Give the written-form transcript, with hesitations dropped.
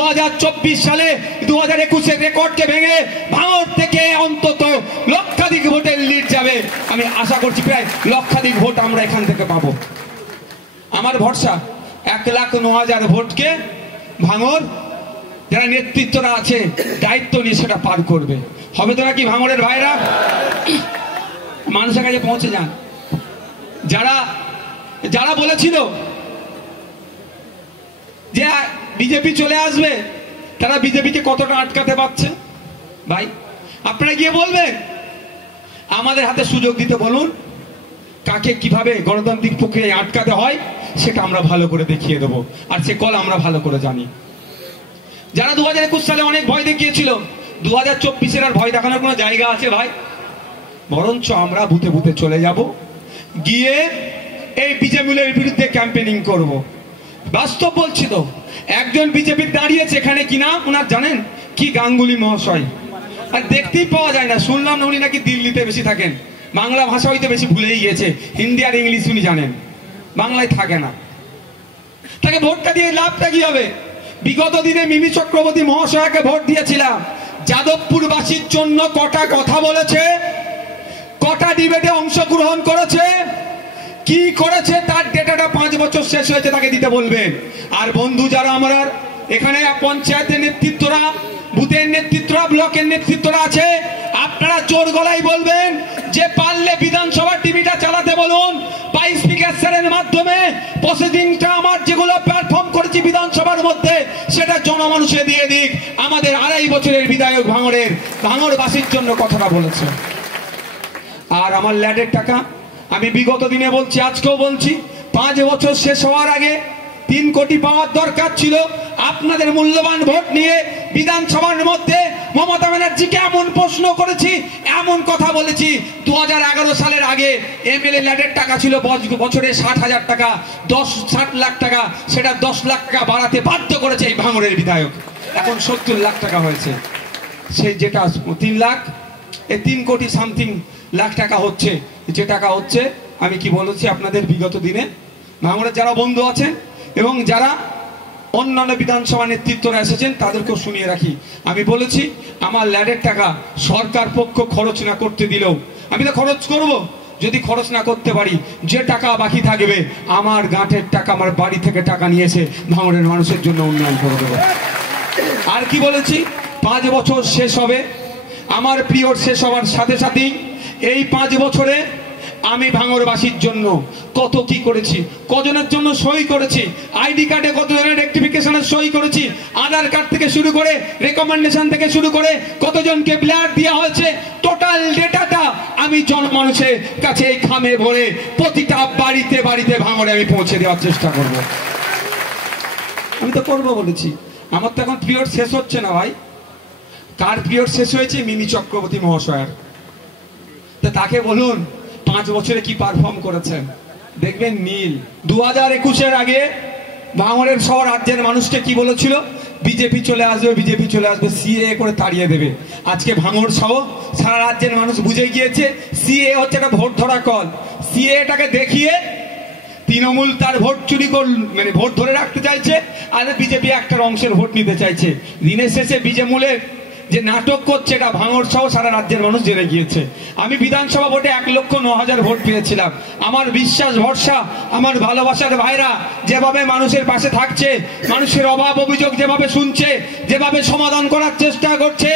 2024 সালে 2021-এর রেকর্ডকে ভেঙে ভাঙড় থেকে অন্তত লক্ষাধিক ভোটের লিড যাবে। আমি আশা করছি প্রায় লক্ষাধিক ভোট আমরা এখান থেকে পাবো। আমার ভরসা 1,09,000 ভোটকে ভাঙড় যারা নেতৃত্বরা আছে দায়িত্ব নিয়ে সেটা পার করবে। হবে তো নাকি ভাঙড়ের ভাইরা? মানুষের কাছে পৌঁছে যান। যারা যারা বলেছিল যে বিজেপি চলে আসবে, তারা বিজেপিকে কতটা আটকাতে পারছে ভাই আপনারা গিয়ে বলবেন। আমাদের হাতে সুযোগ দিতে বলুন, কাকে কিভাবে গণতান্ত্রিক প্রক্রিয়ায় আটকাতে হয় সেটা আমরা ভালো করে দেখিয়ে দেবো, আর সে কল আমরা ভালো করে জানি। যারা 2021 সালে অনেক ভয় দেখিয়েছিল, 2024-এর আর ভয় দেখানোর কোনো জায়গা আছে ভাই? বরঞ্চ আমরা বুথে বুথে চলে যাব, গিয়ে এই বিজেপির বিরুদ্ধে ক্যাম্পেনিং করব। বাস্তব বলছি তো, একজন বিজেপি দাঁড়িয়েছে এখানে, কি নাম ওনার জানেন? কি গাঙ্গুলি মহাশয়। আর দেখতেই পাওয়া যায় না, শুনলাম না উনি নাকি দিল্লিতে বেশি থাকেন, বাংলা ভাষা হইতে বেশি ভুলেই গিয়েছে, হিন্দি আর ইংলিশ উনি জানেন, বাংলায় থাকে না। তাকে ভোটটা দিয়ে লাভটা কি হবে? বিগত দিনে মিমি চক্রবর্তী মহাশয়কে ভোট দিয়েছিলাম, যাদবপুরবাসীর জন্য কটা কথা বলেছে, কটা ডিবেটে অংশগ্রহণ করেছে, কি করেছে তার ডেটাটা 5 বছর শেষ হয়েছে তাকে দিতে বলবেন। আর বন্ধু যারা আমার এখানে পঞ্চায়েতের নেতৃত্বরা, বুথের নেতৃত্বরা, ব্লকের নেতৃত্বরা আছে, আপনারা জোর গলায় বলবেন যে পারলে বিধানসভার টিভিটা চালাতে বলুন, বা স্পিকার স্যারের মাধ্যমে প্রসিডিংটা আমার যেগুলো পারফর্ম করেছি বিধানসভার মধ্যে সেটা জনমানুষে দিয়ে দিক। আমাদের 2.5 বছরের বিধায়ক ভাঙড়বাসীর জন্য কথাটা বলেছে। আর আমার ল্যাডের টাকা আমি বিগত দিনে বলছি, আজকেও বলছি, 5 বছর শেষ হওয়ার আগে 3 কোটি পাওয়ার দরকার ছিল। আপনাদের মূল্যবান ভোট নিয়ে বিধানসভার মধ্যে মমতা ব্যানার্জিকে এমন প্রশ্ন করেছি, এমন কথা বলেছি। 2011 সালের আগে এমএলএ ল্যাডের টাকা ছিল বছরে 60,000 টাকা, 60 লাখ টাকা, সেটা 10 লাখ টাকা বাড়াতে বাধ্য করেছে এই ভাঙড়ের বিধায়ক। এখন 70 লাখ টাকা হয়েছে। সেই যেটা 3 লাখ, 3 কোটি সামথিং লাখ টাকা হচ্ছে, যে টাকা হচ্ছে আমি কি বলেছি আপনাদের বিগত দিনে ভাঙড়ের যারা বন্ধু আছেন এবং যারা অন্যান্য বিধানসভা নেতৃত্বরা এসেছেন তাদেরকেও শুনিয়ে রাখি, আমি বলেছি আমার ল্যাডের টাকা সরকার পক্ষ খরচ না করতে দিলেও আমি তো খরচ করব। যদি খরচ না করতে পারি, যে টাকা বাকি থাকবে আমার গাঁটের টাকা, আমার বাড়ি থেকে টাকা নিয়ে এসে ভাঙড়ের মানুষের জন্য উন্নয়ন করে দেবো। আর কি বলেছি, 5 বছর শেষ হবে, আমার পিরিয়ড শেষ হওয়ার সাথে সাথেই এই 5 বছরে আমি ভাঙড়বাসীর জন্য কত কি করেছি, কজনের জন্য সই করেছি, আইডি কার্ডে কতজনের রেক্টিফিকেশনের সই করেছি, আধার কার্ড থেকে শুরু করে রেকমেন্ডেশন থেকে শুরু করে কতজনকে ব্লাড দেওয়া হয়েছে, টোটাল ডেটাটা আমি জনমানুষের কাছে এই খামে ভরে প্রতিটা বাড়িতে বাড়িতে ভাঙড়ে আমি পৌঁছে দেওয়ার চেষ্টা করব। আমি তো করবো বলেছি। আমার তো এখন পিরিয়ড শেষ হচ্ছে না ভাই। কার পিরিয়ড শেষ হয়েছে? মিমি চক্রবর্তী মহাশয়ের। তাকে বলুন 5 বছরে কি পারফর্ম করেছেন, দেখবেন নীল। 2021-এর আগে ভাঙড়ের সহ রাজ্যের মানুষকে কি বলেছিল? বিজেপি চলে আসবে, বিজেপি চলে আসবে, সিএ করে তাড়িয়ে দেবে। আজকে ভাঙড় সহ সারা রাজ্যের মানুষ বুঝে গিয়েছে সিএ হচ্ছে একটা ভোট ধরা কল। সিএটাকে দেখিয়ে তৃণমূল তার ভোট চুরি মানে ভোট ধরে রাখতে চাইছে, আর বিজেপি একটা অংশের ভোট নিতে চাইছে। দিনের শেষে বিজেমূলের যে নাটক করছে এটা ভাঙড় সহ সারা রাজ্যের মানুষ জেনে গিয়েছে। আমি বিধানসভা ভোটে 1,09,000 ভোট পেয়েছিলাম। আমার বিশ্বাস ভরসা, আমার ভালোবাসার ভাইরা যেভাবে মানুষের পাশে থাকছে, মানুষের অভাব অভিযোগ যেভাবে শুনছে, যেভাবে সমাধান করার চেষ্টা করছে,